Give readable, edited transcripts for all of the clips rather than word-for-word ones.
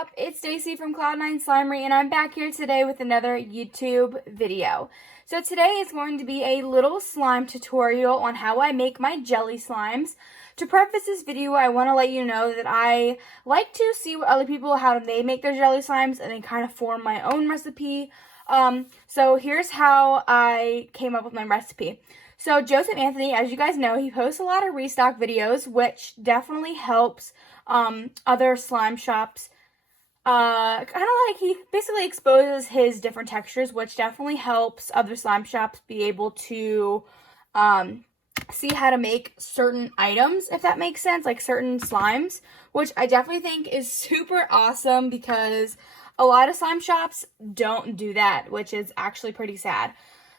up? It's Stacy from Cloudnineslimery, and I'm back here today with another YouTube video. So today is going to be a little slime tutorial on how I make my jelly slimes. To preface this video, I want to let you know that I like to see what other people, how they make their jelly slimes, and then kind of form my own recipe. So here's how I came up with my recipe. So Joseph Anthony, as you guys know, he posts a lot of restock videos, which definitely helps other slime shops. Kind of like he basically exposes his different textures, which definitely helps other slime shops be able to see how to make certain items, if that makes sense, like certain slimes, which I definitely think is super awesome because a lot of slime shops don't do that, which is actually pretty sad.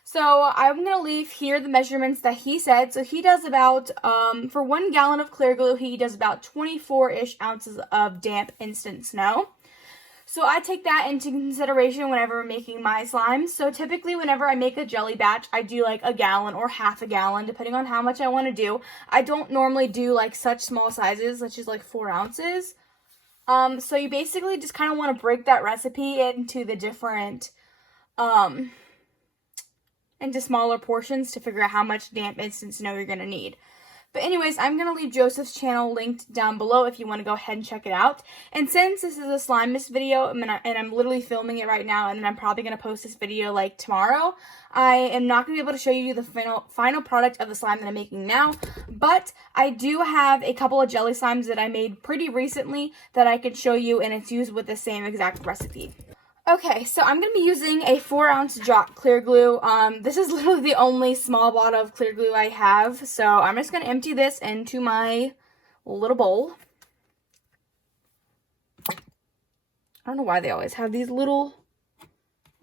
So I'm going to leave here the measurements that he said. So he does about, for 1 gallon of clear glue, he does about 24-ish ounces of damp instant snow. So I take that into consideration whenever I'm making my slimes. So typically whenever I make a jelly batch, I do like a gallon or half a gallon, depending on how much I want to do. I don't normally do like such small sizes, such as like 4 ounces. So you basically just kind of want to break that recipe into the different, into smaller portions to figure out how much damp instant snow you're going to need. But anyways, I'm going to leave Joseph's channel linked down below if you want to go ahead and check it out. And since this is a slime mist video, and I'm literally filming it right now, and then I'm probably going to post this video like tomorrow, I am not going to be able to show you the final product of the slime that I'm making now. But I do have a couple of jelly slimes that I made pretty recently that I could show you, and it's used with the same exact recipe. Okay, so I'm going to be using a 4-ounce drop clear glue. This is literally the only small bottle of clear glue I have. So I'm just going to empty this into my little bowl. I don't know why they always have these little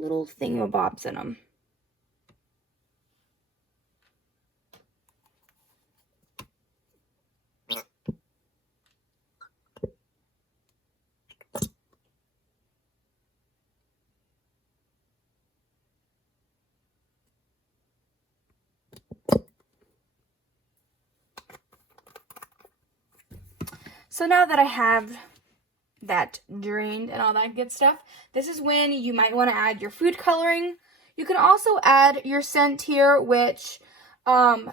thingamabobs in them. So now that I have that drained and all that good stuff, this is when you might want to add your food coloring. You can also add your scent here, which I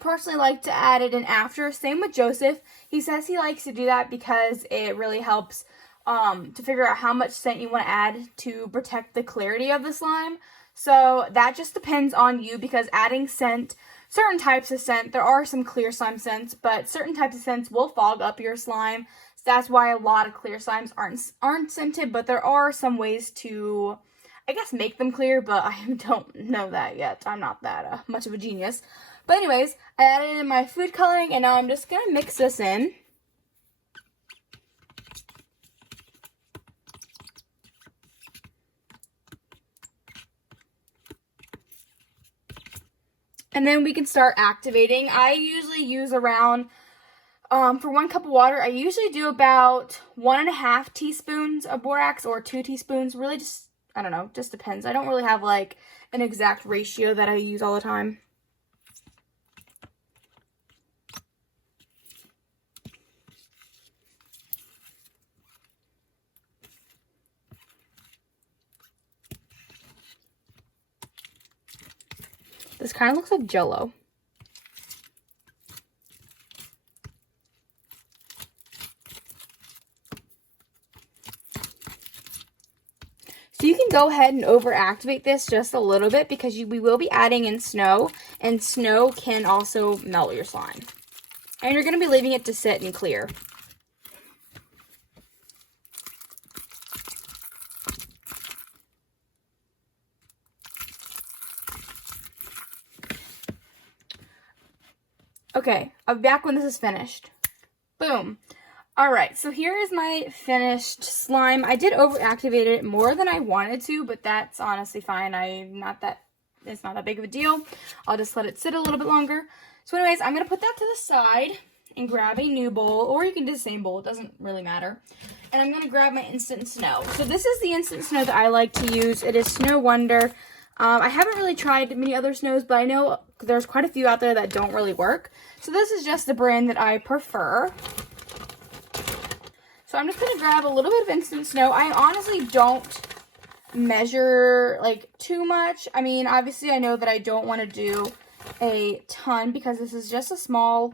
personally like to add it in after. Same with Joseph. He says he likes to do that because it really helps to figure out how much scent you want to add to protect the clarity of the slime. So that just depends on you, because adding scent, certain types of scent, there are some clear slime scents, but certain types of scents will fog up your slime. So that's why a lot of clear slimes aren't scented, but there are some ways to, I guess, make them clear, but I don't know that yet. I'm not that much of a genius. But anyways, I added in my food coloring, and now I'm just going to mix this in. And then we can start activating. I usually use around, for 1 cup of water, I usually do about 1.5 teaspoons of borax or 2 teaspoons. Really just, I don't know, just depends. I don't really have like an exact ratio that I use all the time. This kind of looks like Jell-O. So you can go ahead and over-activate this just a little bit, because we will be adding in snow, and snow can also melt your slime. And you're going to be leaving it to sit and clear. Okay, I'll be back when this is finished. Boom. Alright, so here is my finished slime. I did over-activate it more than I wanted to, but that's honestly fine. It's not that big of a deal. I'll just let it sit a little bit longer. So anyways, I'm going to put that to the side and grab a new bowl, or you can do the same bowl. It doesn't really matter. And I'm going to grab my instant snow. So this is the instant snow that I like to use. It is Snow Wonder. I haven't really tried many other snows, but I know there's quite a few out there that don't really work. So this is just the brand that I prefer. So I'm just going to grab a little bit of instant snow. I honestly don't measure like too much. I mean, obviously I know that I don't want to do a ton because this is just a small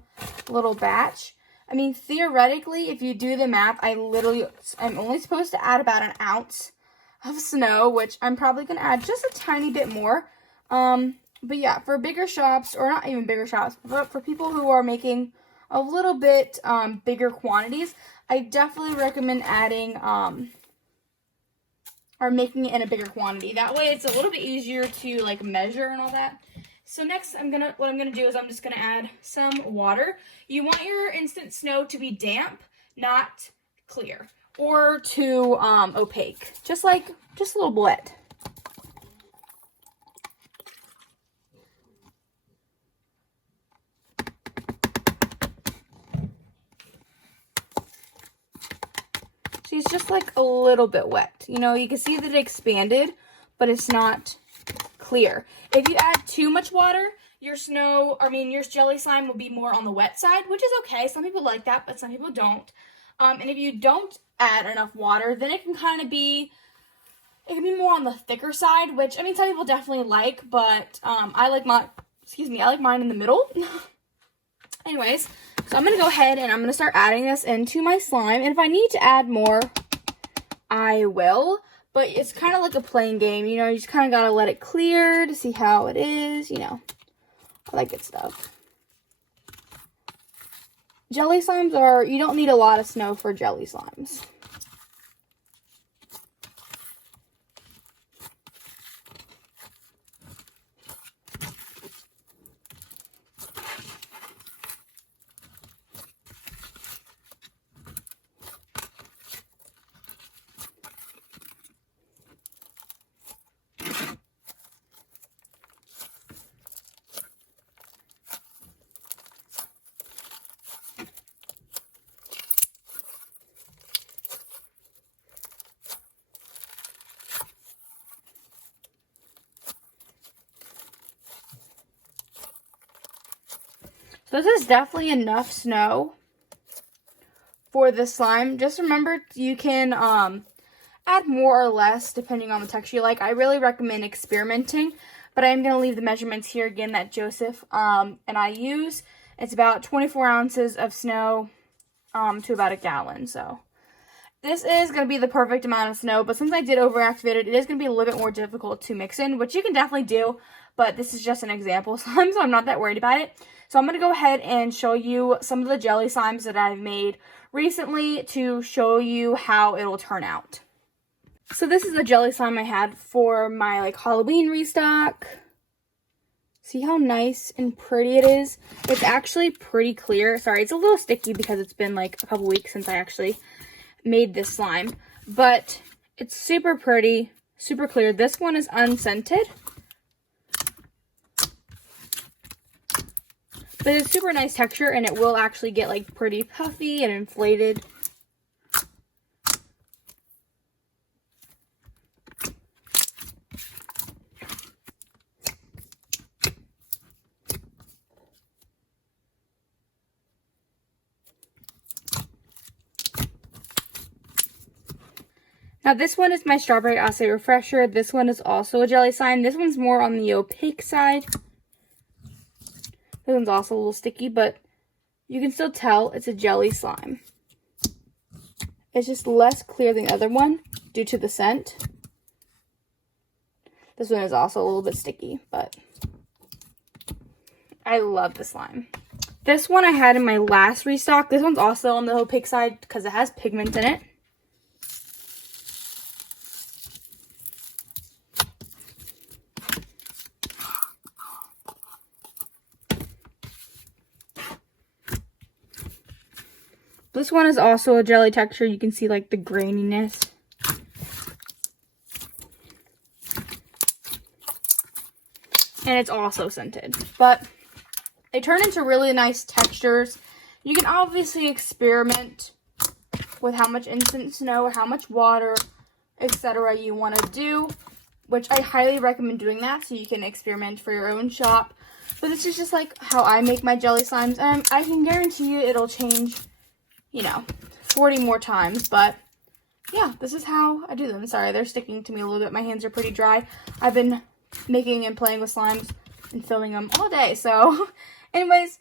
little batch. I mean, theoretically, if you do the math, I'm only supposed to add about an ounce of snow, which I'm probably going to add just a tiny bit more. But yeah, for bigger shops, or not even bigger shops, but for people who are making a little bit bigger quantities, I definitely recommend adding or making it in a bigger quantity. That way it's a little bit easier to like measure and all that. So next what I'm gonna do is I'm just gonna add some water. You want your instant snow to be damp, not clear, or too opaque. Just a little wet. So it's just like a little bit wet. You know, you can see that it expanded, but it's not clear. If you add too much water, your jelly slime will be more on the wet side, which is okay. Some people like that, but some people don't. And if you don't add enough water, then it can kind of be, it can be more on the thicker side, which, I mean, some people definitely like, but I like mine in the middle. Anyways, so I'm going to go ahead and I'm going to start adding this into my slime. And if I need to add more, I will. But it's kind of like a playing game, you know, you just kind of got to let it clear to see how it is, you know, all that good stuff. Jelly slimes you don't need a lot of snow for jelly slimes. So this is definitely enough snow for the slime. Just remember, you can add more or less depending on the texture you like. I really recommend experimenting, but I'm going to leave the measurements here again that Joseph and I use. It's about 24 ounces of snow to about a gallon. So this is going to be the perfect amount of snow, but since I did overactivate it, it is going to be a little bit more difficult to mix in, which you can definitely do, but this is just an example slime, so I'm not that worried about it. So I'm going to go ahead and show you some of the jelly slimes that I've made recently to show you how it'll turn out. So this is the jelly slime I had for my Halloween restock. See how nice and pretty it is? It's actually pretty clear. Sorry, it's a little sticky because it's been a couple weeks since I actually made this slime. But it's super pretty, super clear. This one is unscented. But it's super nice texture, and it will actually get pretty puffy and inflated. Now this one is my strawberry acai refresher. This one is also a jelly slime. This one's more on the opaque side. This one's also a little sticky, but you can still tell it's a jelly slime. It's just less clear than the other one due to the scent. This one is also a little bit sticky, but I love the slime. This one I had in my last restock. This one's also on the opaque side because it has pigment in it. This one is also a jelly texture. You can see the graininess. And it's also scented. But they turn into really nice textures. You can obviously experiment with how much instant snow or how much water, etc. you want to do, which I highly recommend doing that so you can experiment for your own shop. But this is just how I make my jelly slimes, and I can guarantee you it'll change, 40 more times, but yeah, this is how I do them. Sorry, they're sticking to me a little bit. My hands are pretty dry. I've been making and playing with slimes and filming them all day. So anyways,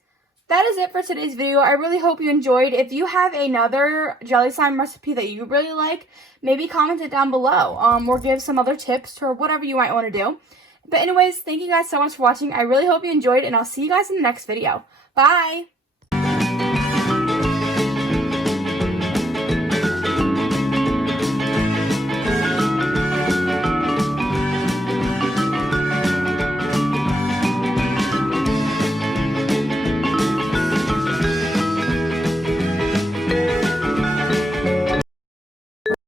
that is it for today's video. I really hope you enjoyed. If you have another jelly slime recipe that you really like, maybe comment it down below, or give some other tips or whatever you might want to do. But anyways, thank you guys so much for watching. I really hope you enjoyed, and I'll see you guys in the next video. Bye!